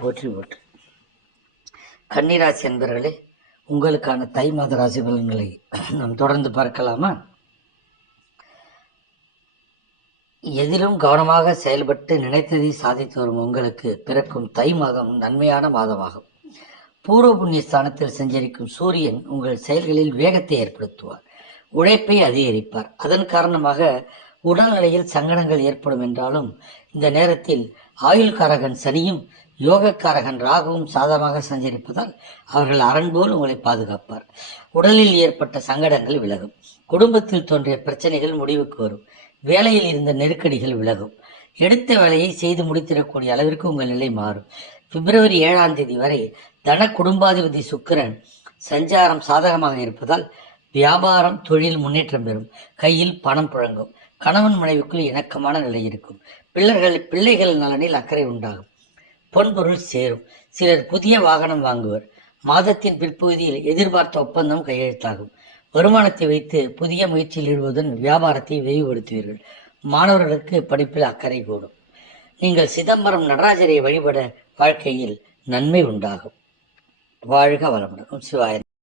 போற்றி போற்றி. கன்னிராசி என்பர்களே, உங்களுக்கான தை மாத ராசி பலன்களை நாம் தொடர்ந்து பார்க்கலாமா? எதிலும் கவனமாக செயல்பட்டு நினைத்ததை சாதித்து வரும் உங்களுக்கு பிறக்கும் தை மாதம் நன்மையான மாதமாகும். பூர்வ புண்ணிய ஸ்தானத்தில் சஞ்சரிக்கும் சூரியன் உங்கள் செயல்களில் வேகத்தை ஏற்படுத்துவார், உழைப்பை அதிகரிப்பார். அதன் காரணமாக உடல்நிலையில் சங்கடங்கள் ஏற்படும் என்றாலும் இந்த நேரத்தில் ஆயுள்காரகன் சனியும் யோகக்காரகன் ராகுவும் சாதகமாக சஞ்சரிப்பதால் அவர்கள் அரண்போல் உங்களை பாதுகாப்பார். உடலில் ஏற்பட்ட சங்கடங்கள் விலகும். குடும்பத்தில் தோன்றிய பிரச்சனைகள் முடிவுக்கு வரும். வேலையில் இருந்த நெருக்கடிகள் விலகும். எடுத்த வேலையை செய்து முடித்திடக்கூடிய அளவிற்கு உங்கள் நிலை மாறும். பிப்ரவரி 7ஆம் தேதி வரை தன குடும்பாதிபதி சுக்கிரன் சஞ்சாரம் சாதகமாக இருப்பதால் வியாபாரம் தொழில் முன்னேற்றம் பெறும். கையில் பணம் புழங்கும். கணவன் மனைவிக்குள் இணக்கமான நிலை இருக்கும். பிள்ளைகள் நலனில் அக்கறை உண்டாகும். பொன்பொருள் சேரும். சிலர் புதிய வாகனம் வாங்குவர். மாதத்தின் பிற்பகுதியில் எதிர்பார்த்த ஒப்பந்தம் கையெழுத்தாகும். வருமானத்தை வைத்து புதிய முயற்சியில் ஈடுபடுவதுடன் வியாபாரத்தை விரிவுபடுத்துவீர்கள். மாணவர்களுக்கு படிப்பில் அக்கறை கூடும். நீங்கள் சிதம்பரம் நடராஜரை வழிபட வாழ்க்கையில் நன்மை உண்டாகும். வாழ்க வளமுடன். சிவாய.